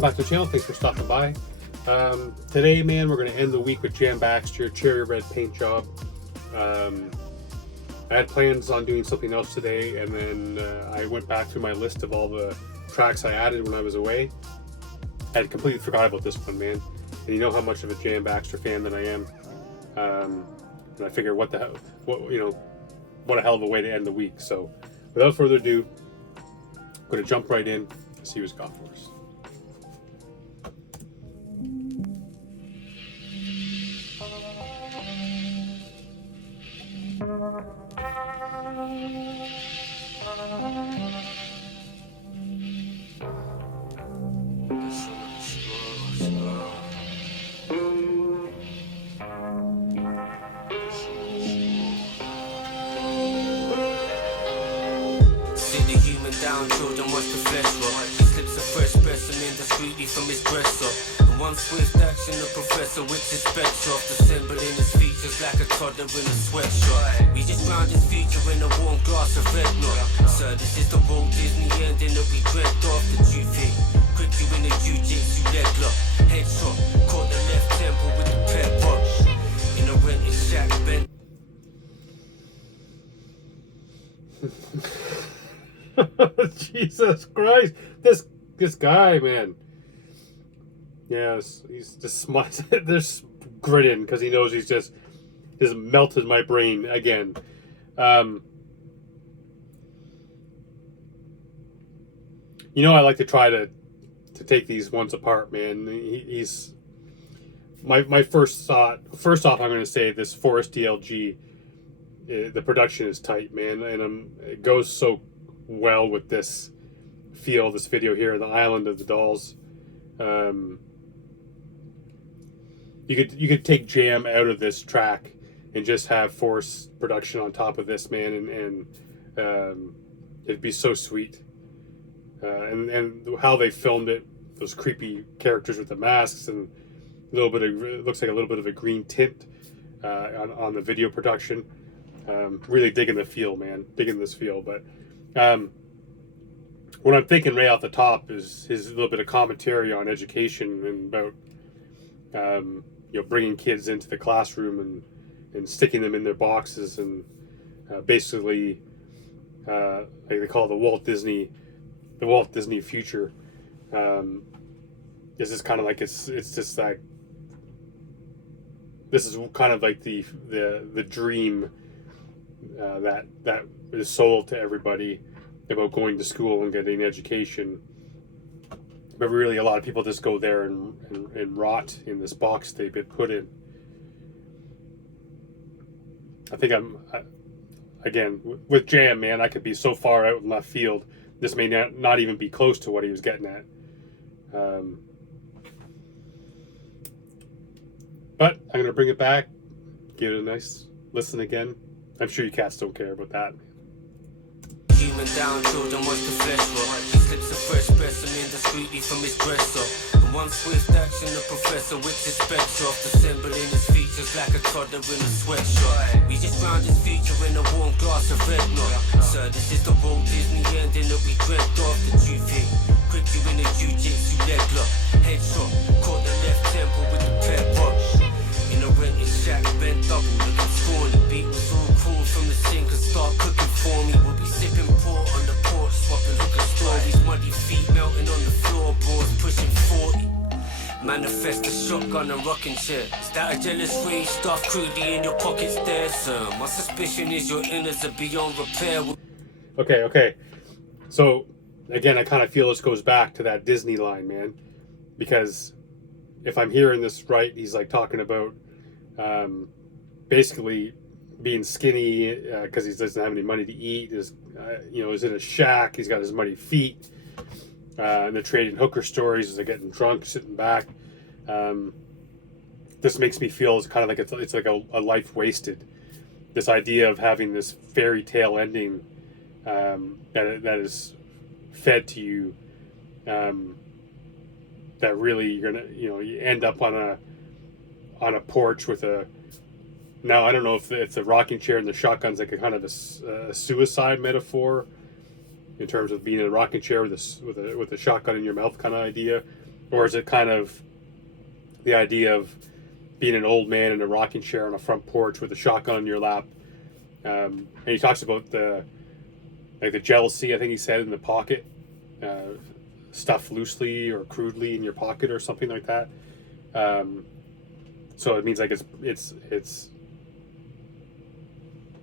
welcome back to the channel. Thanks for stopping by. Today, man, we're going to end the week with Jam Baxter, cherry red paint job. I had plans on doing something else today, and then I went back through my list of all the tracks I added when I was away. I had completely forgot about this one, man. And you know how much of a Jam Baxter fan that I am. And I figured, what a hell of a way to end the week. So, without further ado, I'm going to jump right in and see who's got for us. Children watch the flesh rot. He slips a fresh specimen discreetly from his dresser. In one swift action, the professor whips his specs off, assembling his features like a toddler in a sweatshop. We just ground his future in a warm glass of eggnog. Sir, this is the Walt Disney ending that we dreamt of. The you think? Quick you in the jiu-jitsu leg lock. Headshot, caught the left temple with the pep box. In a rented shack, bent. Jesus Christ, this guy, man. Yes, he's just there's grinning because he knows he's just melted my brain again. I like to try to take these ones apart, man. He's my first thought. First off, I'm going to say this Forest DLG. The production is tight, man, and it goes so well with this feel, this video here, the Island of the Dolls. You could take Jam out of this track and just have Force production on top of this, man, and it'd be so sweet. And how they filmed it, those creepy characters with the masks, and it looks like a little bit of a green tint on the video production. Really digging the feel, man. Digging this feel, but what I'm thinking right off the top is his little bit of commentary on education and about bringing kids into the classroom and sticking them in their boxes and basically like they call it the Walt Disney future. This is kind of like it's just like this is kind of like the dream that is sold to everybody about going to school and getting an education, but really a lot of people just go there and rot in this box they've been put in. I think again with Jam, man, I could be so far out in left field. This may not even be close to what he was getting at. But I'm going to bring it back, give it a nice listen again. I'm sure you cats don't care about that. Human down, children watch the flesh rot. He slips a fresh specimen discreetly from his dresser. In one swift action, the professor whips his specs off, assembling his features like a toddler in a sweatshop. We just found his future in a warm glass of eggnog. Sir, this is the Walt Disney ending that we dreamt of. The you think? Quick you in the jiu-jitsu leg lock. Headshot, caught the left temple with the pep box. In a rented shack, bent double, looking scrawny. Beat was all cool from the sink and start cooking for me. We'll be sipping port on the porch, swapping hooker stories. Muddy feet melting on the floorboards, pushing 40. Manifest a shotgun and rocking chair. Is that a jealous rage stuff crudely in your pockets there, sir? My suspicion is your innards are beyond repair. Okay. So, again, I kind of feel this goes back to that Disney line, man. Because if I'm hearing this right, he's like talking about basically being skinny because he doesn't have any money to eat. He's in a shack. He's got his muddy feet. And they're trading hooker stories as they're getting drunk, sitting back. This makes me feel it's kind of like it's like a life wasted. This idea of having this fairy tale ending that is fed to you. That really you're gonna you end up on a porch with a Now, I don't know if it's a rocking chair and the shotgun's like a kind of a suicide metaphor in terms of being in a rocking chair with a shotgun in your mouth kind of idea, Or is it kind of the idea of being an old man in a rocking chair on a front porch with a shotgun in your lap? And he talks about the jealousy, I think he said, in the pocket, stuffed loosely or crudely in your pocket or something like that. So it means like it's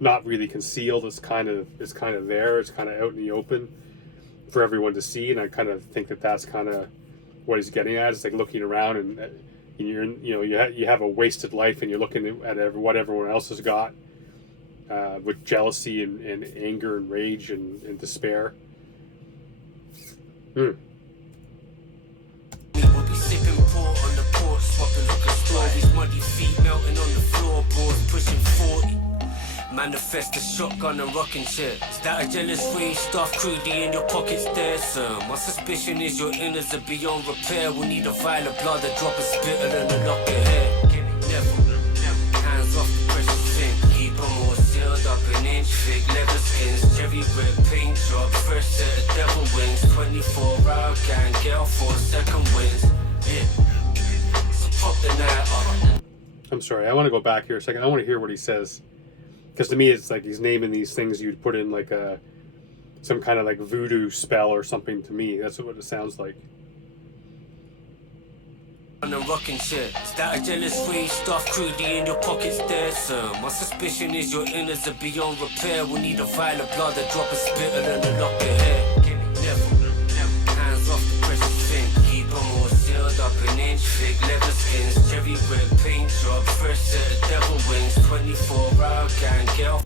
not really concealed. It's kind of there. It's kind of out in the open for everyone to see. And I kind of think that that's kind of what he's getting at. It's like looking around and you have a wasted life and you're looking at what everyone else has got, with jealousy and anger and rage and despair. We'll be sipping port on the porch, swapping liquor stories, muddy feet melting on the floorboards, pushing 40. Manifest a shotgun and rocking chair. Is that a jealous rage stuff crudely in your pockets there, sir? My suspicion is your innards are beyond repair. We need a vial of blood, a drop of spittle and a lock your hair. Never, hands off the precious thing. Keep them all sealed up in inch thick leather skins. Cherry red paint job, fresh set of devil wings. 24-hour gang, girl for second wins. Yeah, so pop the night up. I'm sorry, I want to go back here a second. I want to hear what he says. Because to me, it's like he's naming these things you'd put in like some kind of like voodoo spell or something. To me, that's what it sounds like. On a rocking chair, is that a jealous rage stuff crudely in your pockets there, sir? My suspicion is your innards are beyond repair. We need a vial of blood, a drop of spittle and a lock your hair. Never, hands off the precious thing. Keep them all sealed up in inch thick leather skins. Cherry red paint job, fresh set of devil wings. 24-hour gang, girl.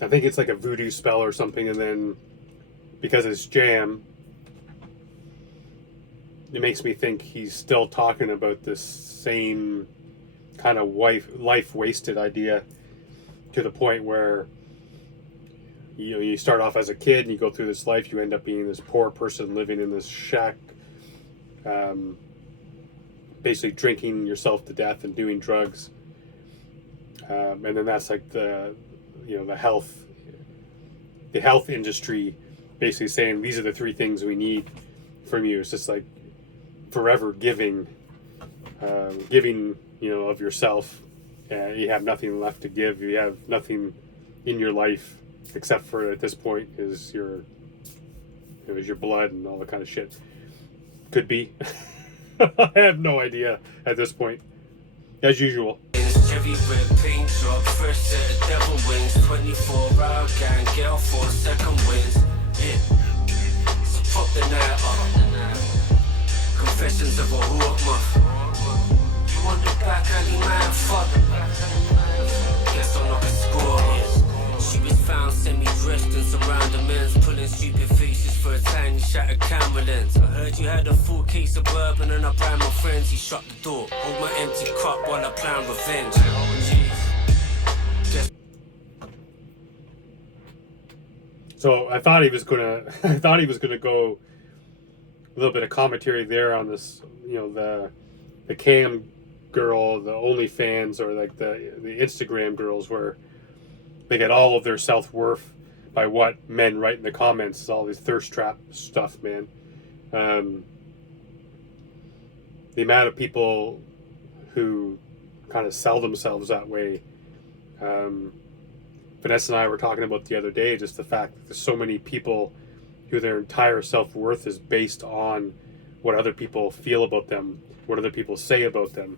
I think it's like a voodoo spell or something, and then because it's Jam, it makes me think he's still talking about this same kind of life wasted idea, to the point where you start off as a kid and you go through this life, you end up being this poor person living in this shack, basically drinking yourself to death and doing drugs, and then that's like the health industry basically saying these are the three things we need from you. It's just like forever giving of yourself. You have nothing left to give. You have nothing in your life except for, at this point, is your blood and all that kind of shit. Could be. I have no idea at this point, as usual. Cherry red paint job, fresh set of devil wings. 24-hour gang, girl for second wins. Yeah, so pop the night up. Confessions of a hook. You want the back alley man, fuck. Guess I'm not a score. She was found semi-dressed in some random ends, pulling stupid faces for a tiny shattered camera lens. I heard you had a full case of bourbon and I brand my friends. He shut the door, hold my empty cup while I plan revenge. So I thought he was gonna go a little bit of commentary there on this, the cam girl, the OnlyFans, or like the Instagram girls, where they get all of their self-worth by what men write in the comments. All this thirst trap stuff, man. The amount of people who kind of sell themselves that way. Vanessa and I were talking about the other day, just the fact that there's so many people who their entire self-worth is based on what other people feel about them, what other people say about them.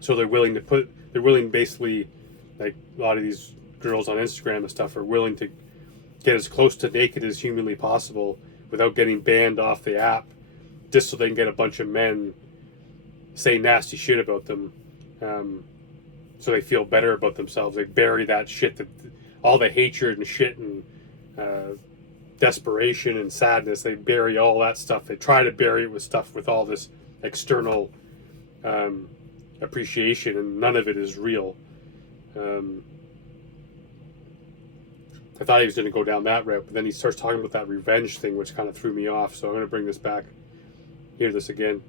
So they're willing basically, like a lot of these girls on Instagram and stuff, are willing to get as close to naked as humanly possible without getting banned off the app, just so they can get a bunch of men say nasty shit about them, so they feel better about themselves. They bury that shit, that all the hatred and shit and desperation and sadness, they bury all that stuff. They try to bury it with all this external appreciation, and none of it is real. I thought he was going to go down that route, but then he starts talking about that revenge thing, which kind of threw me off. So I'm going to bring this back. Hear this again.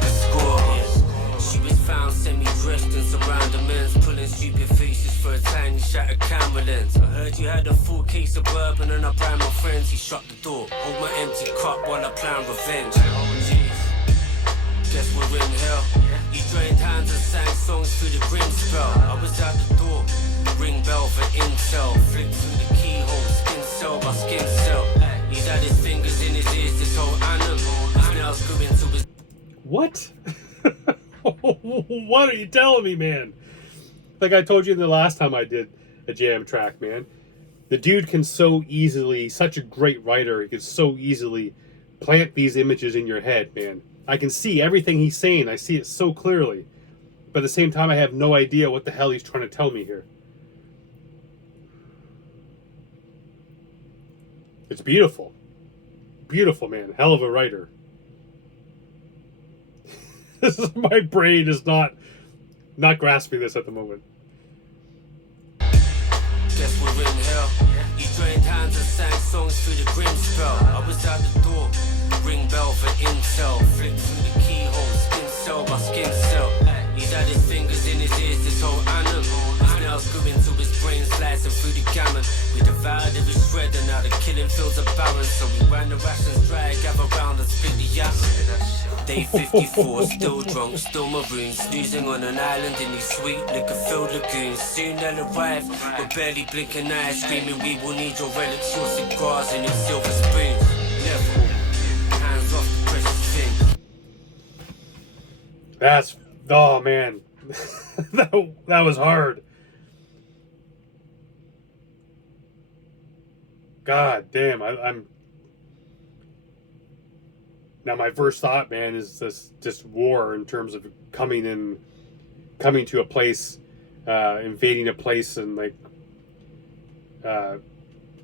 She was found semi-dressed in some random ends, pulling stupid faces for a tiny shattered camera lens. I heard you had a full case of bourbon and I brand my friends. He shut the door, hold my empty cup while I plan revenge. Oh jeez, guess we're in hell. You joined hands and sang songs through the grim spell. I was out the door, ring bell for intel. Flick through the keyhole, skin cell by skin cell. He's had his fingers in his ears, this whole animal. His nails grew into his... What? What are you telling me, man? Like I told you the last time I did a jam track, man. The dude can so easily, such a great writer, he can so easily plant these images in your head, man. I can see everything he's saying. I see it so clearly. But at the same time, I have no idea what the hell he's trying to tell me here. It's beautiful. Beautiful, man. Hell of a writer. My brain is not grasping this at the moment. Guess we're in hell. You joined hands and sang songs through the grim spell. I was out the door, ring bell for intel. Flick through the keyhole, skin cell by skin cell. He's had his fingers in his ears, this whole animal. His nails grew into his brain, slicing through the gammon. We devoured every shred and now the killing fields are barren. So we ran the rations dry, gather round and spit the yappin'. Day 54, still drunk, still maroon, snoozing on an island in these sweet liquor-filled lagoons. Soon they'll arrive, we're barely blinking eyes, screaming we will need your relics, your cigars and your silver spoons. Never, hands off the precious thing. That's, oh man, that was hard. God damn, I'm. Now my first thought, man, is this war in terms of coming to a place, invading a place and like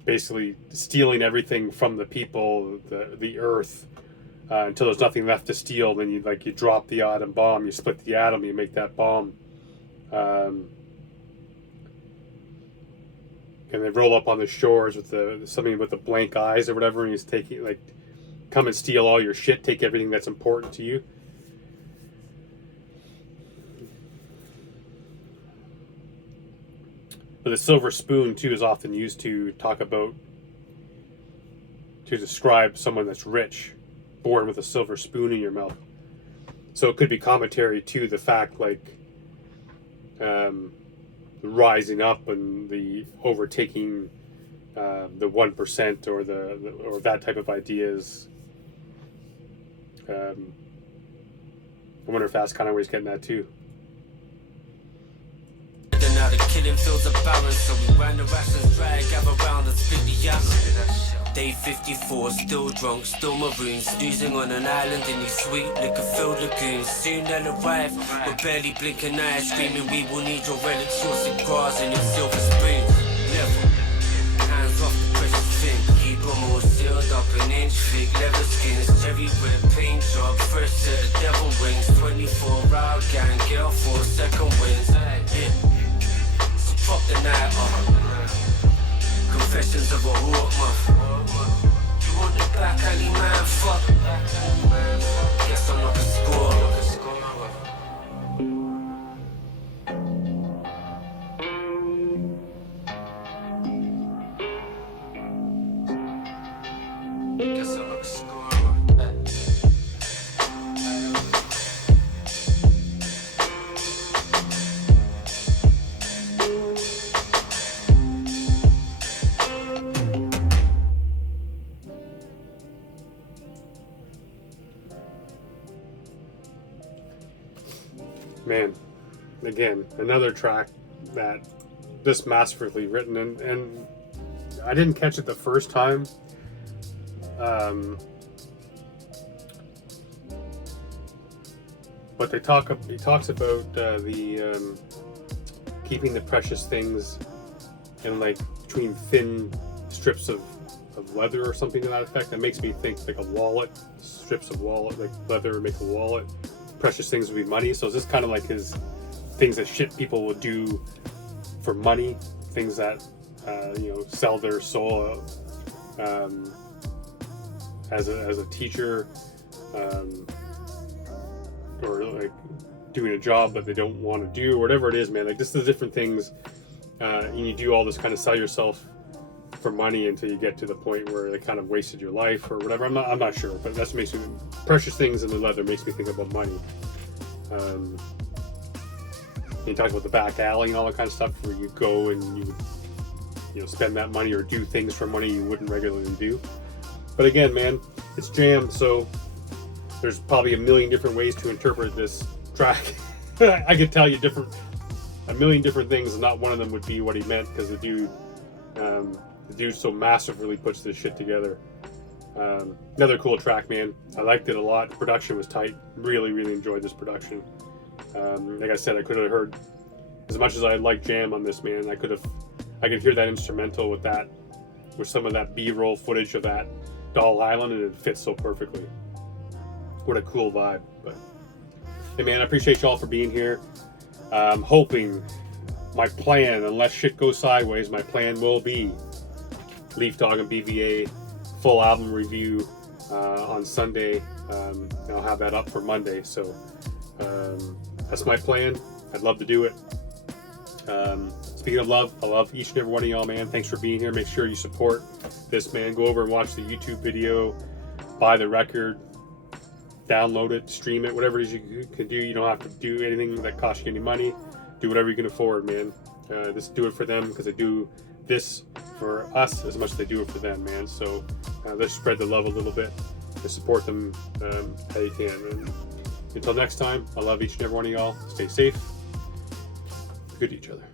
basically stealing everything from the people, the earth, until there's nothing left to steal. Then you drop the atom bomb, you split the atom, you make that bomb, and they roll up on the shores with something with the blank eyes or whatever, and he's taking come and steal all your shit, take everything that's important to you. But the silver spoon too is often used to describe someone that's rich, born with a silver spoon in your mouth. So it could be commentary to the fact rising up and the overtaking the 1% or that type of ideas. I wonder if that's kind of where he's getting that too. Now the killing fields are barren, so we ran the rations dry, gather round and split the yappin'. Day 54, still drunk, still maroon, snoozing on an island in these sweet liquor-filled lagoons. Soon they'll arrive, we're barely blinking eyes, screaming we will need your relics, your cigars and your silver spoons. Never, hands off the precious thing. Keep them all sealed up in inch thick leather skins, cherry red paint job, fresh set of devil wings, 24-hour gang, girl for second wins. Yeah. Fuck the night off. Confessions of a whore muff. You want the back alley man, fuck. Guess I'm not a score. Guess I'm not a score. Man, again, another track that this masterfully written, and I didn't catch it the first time. But he talks about the keeping the precious things in between thin strips of leather or something to that effect. That makes me think like a wallet, strips of wallet, like leather make a wallet. Precious things would be money. So is this kind of like his things that shit people would do for money, things that sell their soul as a teacher, or like doing a job that they don't want to do, or whatever it is, man. Like, just the different things, and you do all this kind of sell yourself for money until you get to the point where they kind of wasted your life or whatever. I'm not sure, but that's makes me precious things in the leather makes me think about money. You talk about the back alley and all that kind of stuff, where you go and you know, spend that money or do things for money you wouldn't regularly do. But again, man, it's Jam, so there's probably a million different ways to interpret this track. I could tell you a million different things, and not one of them would be what he meant, because the dude so masterfully puts this shit together. Another cool track, man. I liked it a lot. The production was tight. Really, really enjoyed this production. Like I said, I could have heard, as much as I like Jam on this, man, I could hear that instrumental with some of that B-roll footage of that Doll Island, and it fits so perfectly. What a cool vibe. But hey, man, I appreciate y'all for being here. I'm hoping my plan, unless shit goes sideways, my plan will be Leaf Dog and BVA full album review on Sunday. And I'll have that up for Monday. So that's my plan. I'd love to do it. Speaking of love, I love each and every one of y'all, man. Thanks for being here. Make sure you support this, man. Go over and watch the YouTube video, buy the record, download it, stream it, whatever it is you can do. You don't have to do anything that costs you any money. Do whatever you can afford, man. Just do it for them, because they do this for us as much as they do it for them, man. So let's spread the love a little bit and support them how you can. And until next time, I love each and every one of y'all. Stay safe. Good to each other.